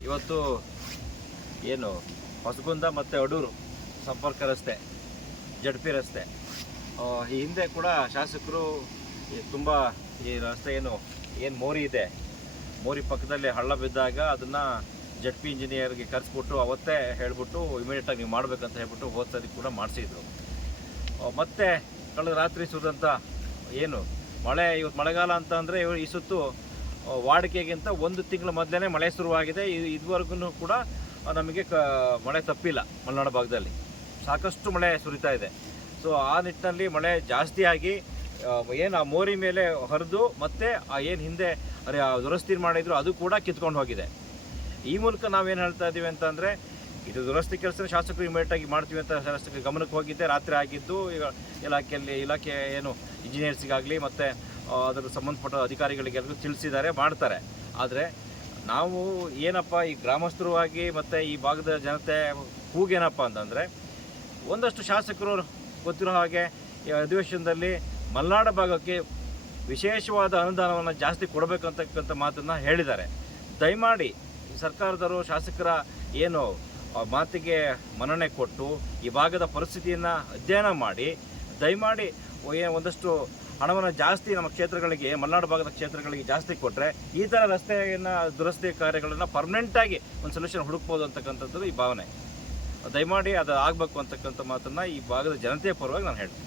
ಇವತ್ತು ಏನು ಹೊಸಗುಂದ ಮತ್ತು ಅಡೂರು ಸಂಪರ್ಕ ರಸ್ತೆ, ಜಡ್ಪಿ ರಸ್ತೆ. ಈ ಹಿಂದೆ ಕೂಡ ಶಾಸಕರು ತುಂಬ ಈ ರಸ್ತೆ ಏನು ಏನು ಮೋರಿ ಇದೆ. ಮೋರಿ ಪಕ್ಕದಲ್ಲಿ ಹಳ್ಳ ಬಿದ್ದಾಗ ಅದನ್ನು ಜಡ್ ಪಿ ಇಂಜಿನಿಯರ್ಗೆ ಕರೆಸ್ಬಿಟ್ಟು ಅವತ್ತೇ ಹೇಳ್ಬಿಟ್ಟು ಇಮಿಡಿಯೇಟಾಗಿ ನೀವು ಮಾಡಬೇಕಂತ ಹೇಳ್ಬಿಟ್ಟು ಸರಿ ಕೂಡ ಮಾಡಿಸಿದ್ರು. ಮತ್ತೆ ಕಳೆದ ರಾತ್ರಿ ಸುರಿದಂಥ ಏನು ಮಳೆ ಇವತ್ತು ಮಳೆಗಾಲ ಅಂತ ಅಂದರೆ ಈ ಸುತ್ತು ವಾಡಿಕೆಗಿಂತ ಒಂದು ತಿಂಗಳ ಮೊದಲೇ ಮಳೆ ಶುರುವಾಗಿದೆ. ಇದು ಇದುವರೆಗೂ ಕೂಡ ನಮಗೆ ಕ, ಮಳೆ ತಪ್ಪಿಲ್ಲ ಮಲೆನಾಡು ಭಾಗದಲ್ಲಿ. ಸಾಕಷ್ಟು ಮಳೆ ಸುರಿತಾ ಇದೆ. ಸೊ ಆ ನಿಟ್ಟಿನಲ್ಲಿ ಮಳೆ ಜಾಸ್ತಿಯಾಗಿ ಏನು ಆ ಮೋರಿ ಮೇಲೆ ಹರಿದು ಮತ್ತೆ ಆ ಏನು ಹಿಂದೆ ದುರಸ್ತಿ ಮಾಡಿದ್ರು ಅದು ಕೂಡ ಕಿತ್ಕೊಂಡು ಹೋಗಿದೆ. ಈ ಮೂಲಕ ನಾವೇನು ಹೇಳ್ತಾ ಇದ್ದೀವಿ ಅಂತಂದರೆ, ಇದು ದುರಸ್ತಿ ಕೆಲಸ ಶಾಸಕರು ಇಮಿಡಿಯೇಟಾಗಿ ಮಾಡ್ತೀವಿ ಅಂತ ಶಾಸಕರಿಗೆ ಗಮನಕ್ಕೆ ಹೋಗಿದ್ದೆ. ರಾತ್ರಿ ಆಗಿದ್ದು, ಈಗ ಇಲಾಖೆಯಲ್ಲಿ, ಇಲಾಖೆ ಏನು ಇಂಜಿನಿಯರ್ಸಿಗಾಗಲಿ ಮತ್ತು ಅದರ ಸಂಬಂಧಪಟ್ಟ ಅಧಿಕಾರಿಗಳಿಗೆಲ್ಲರೂ ತಿಳಿಸಿದ್ದಾರೆ, ಮಾಡ್ತಾರೆ. ಆದರೆ, ನಾವು ಏನಪ್ಪ, ಈ ಗ್ರಾಮಸ್ಥರು ಆಗಿ ಮತ್ತು ಈ ಭಾಗದ ಜನತೆ ಕೂಗೇನಪ್ಪ ಅಂತಂದರೆ, ಒಂದಷ್ಟು ಶಾಸಕರು ಗೊತ್ತಿರೋ ಹಾಗೆ ಈ ಅಧಿವೇಶನದಲ್ಲಿ ಮಲೆನಾಡು ಭಾಗಕ್ಕೆ ವಿಶೇಷವಾದ ಅನುದಾನವನ್ನು ಜಾಸ್ತಿ ಕೊಡಬೇಕಂತಕ್ಕಂಥ ಮಾತನ್ನು ಹೇಳಿದ್ದಾರೆ. ದಯಮಾಡಿ ಸರ್ಕಾರದವರು ಶಾಸಕರ ಏನು ಮಾತಿಗೆ ಮನ್ನಣೆ ಕೊಟ್ಟು ಈ ಭಾಗದ ಪರಿಸ್ಥಿತಿಯನ್ನು ಅಧ್ಯಯನ ಮಾಡಿ, ದಯಮಾಡಿ ಒಂದಷ್ಟು ಹಣವನ್ನು ಜಾಸ್ತಿ ನಮ್ಮ ಕ್ಷೇತ್ರಗಳಿಗೆ, ಮಲೆನಾಡು ಭಾಗದ ಕ್ಷೇತ್ರಗಳಿಗೆ ಜಾಸ್ತಿ ಕೊಟ್ಟರೆ ಈ ಥರ ರಸ್ತೆಯನ್ನು, ದುರಸ್ತಿ ಕಾರ್ಯಗಳನ್ನು ಪರ್ಮನೆಂಟಾಗಿ ಒಂದು ಸೊಲ್ಯೂಷನ್ ಹುಡುಕ್ಬೋದು ಅಂತಕ್ಕಂಥದ್ದು ಈ ಭಾವನೆ. ದಯಮಾಡಿ ಅದು ಆಗಬೇಕು ಅಂತಕ್ಕಂಥ ಮಾತನ್ನು ಈ ಭಾಗದ ಜನತೆಯ ಪರವಾಗಿ ನಾನು ಹೇಳ್ತೀನಿ.